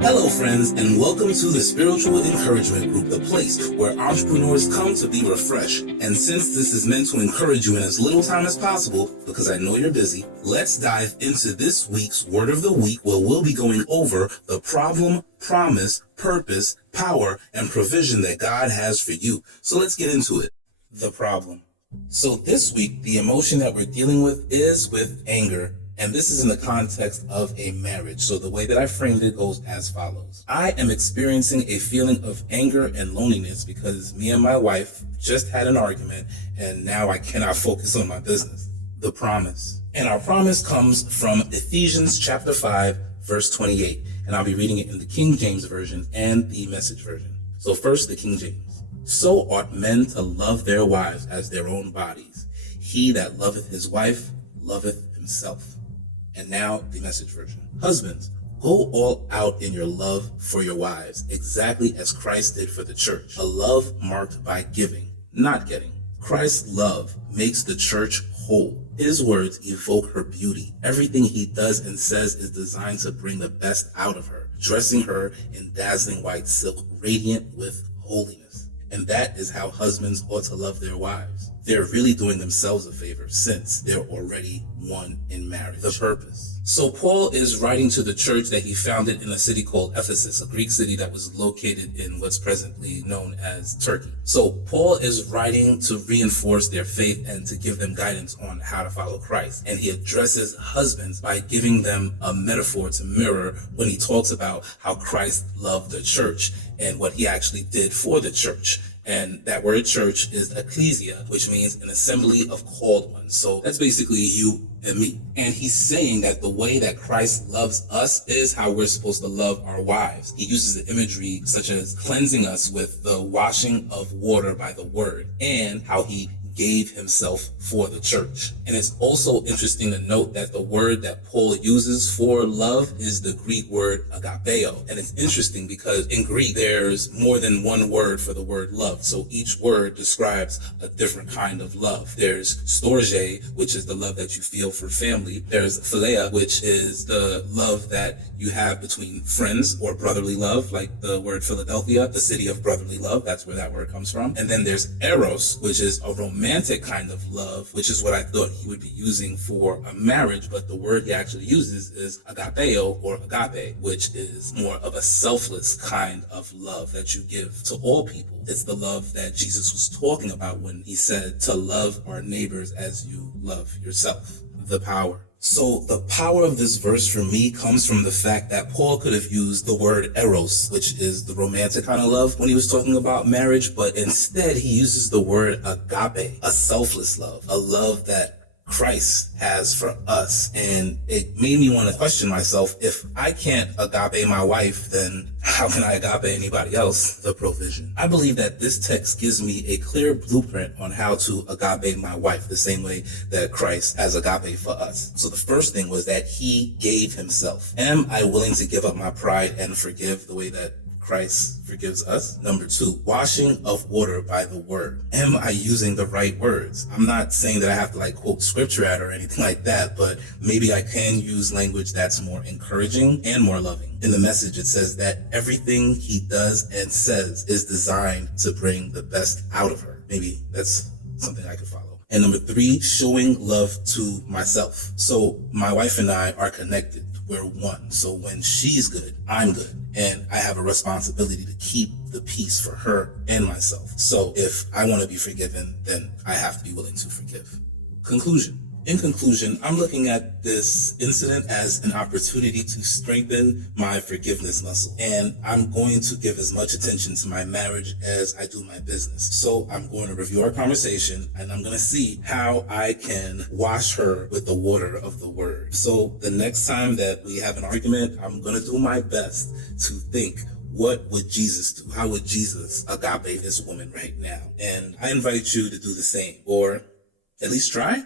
Hello friends, and welcome to the Spiritual Encouragement Group, the place where entrepreneurs come to be refreshed. And since this is meant to encourage you in as little time as possible, because I know you're busy, let's dive into this week's Word of the Week, where we'll be going over the problem, promise, purpose, power, and provision that God has for you. So let's get into it. The problem. So this week, the emotion that we're dealing with is with anger. And this is in the context of a marriage. So the way that I framed it goes as follows. I am experiencing a feeling of anger and loneliness because me and my wife just had an argument and now I cannot focus on my business. The promise. And our promise comes from Ephesians chapter 5, verse 28. And I'll be reading it in the King James Version and the Message Version. So first, the King James. So ought men to love their wives as their own bodies. He that loveth his wife loveth himself. And now the Message Version. Husbands, go all out in your love for your wives, exactly as Christ did for the church. A love marked by giving, not getting. Christ's love makes the church whole. His words evoke her beauty. Everything he does and says is designed to bring the best out of her, dressing her in dazzling white silk, radiant with holiness. And that is how husbands ought to love their wives. They're really doing themselves a favor since they're already one in marriage. The purpose. So Paul is writing to the church that he founded in a city called Ephesus, a Greek city that was located in what's presently known as Turkey. So Paul is writing to reinforce their faith and to give them guidance on how to follow Christ. And he addresses husbands by giving them a metaphor to mirror when he talks about how Christ loved the church and what he actually did for the church. And that word church is ecclesia, which means an assembly of called ones. So that's basically you and me. And he's saying that the way that Christ loves us is how we're supposed to love our wives. He uses the imagery such as cleansing us with the washing of water by the word, and how he gave himself for the church. And it's also interesting to note that the word that Paul uses for love is the Greek word agapeo. And it's interesting because in Greek, there's more than one word for the word love. So each word describes a different kind of love. There's storge, which is the love that you feel for family. There's philia, which is the love that you have between friends, or brotherly love, like the word Philadelphia, the city of brotherly love. That's where that word comes from. And then there's eros, which is a romantic kind of love, which is what I thought he would be using for a marriage, but the word he actually uses is agapeo, or agape, which is more of a selfless kind of love that you give to all people. It's the love that Jesus was talking about when he said to love our neighbors as you love yourself. The power. So the power of this verse for me comes from the fact that Paul could have used the word eros, which is the romantic kind of love, when he was talking about marriage, but instead he uses the word agape, a selfless love, a love that Christ has for us. And it made me want to question myself. If I can't agape my wife, then how can I agape anybody else? The provision. I believe that this text gives me a clear blueprint on how to agape my wife the same way that Christ has agape for us. So the first thing was that he gave himself. Am I willing to give up my pride and forgive the way that Christ forgives us? Number 2, washing of water by the word. Am I using the right words? I'm not saying that I have to quote scripture at or anything like that, but maybe I can use language that's more encouraging and more loving. In the Message, it says that everything he does and says is designed to bring the best out of her. Maybe that's something I could follow. And number 3, showing love to myself. So my wife and I are connected. We're one. So when she's good, I'm good. And I have a responsibility to keep the peace for her and myself. So if I want to be forgiven, then I have to be willing to forgive. Conclusion. In conclusion, I'm looking at this incident as an opportunity to strengthen my forgiveness muscle. And I'm going to give as much attention to my marriage as I do my business. So I'm going to review our conversation and I'm going to see how I can wash her with the water of the word. So the next time that we have an argument, I'm going to do my best to think, what would Jesus do? How would Jesus agape this woman right now? And I invite you to do the same, or at least try.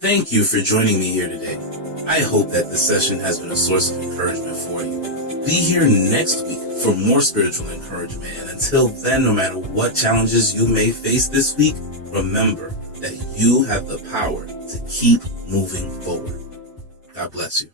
Thank you for joining me here today. I hope that this session has been a source of encouragement for you. Be here next week for more spiritual encouragement. And until then, no matter what challenges you may face this week, remember that you have the power to keep moving forward. God bless you.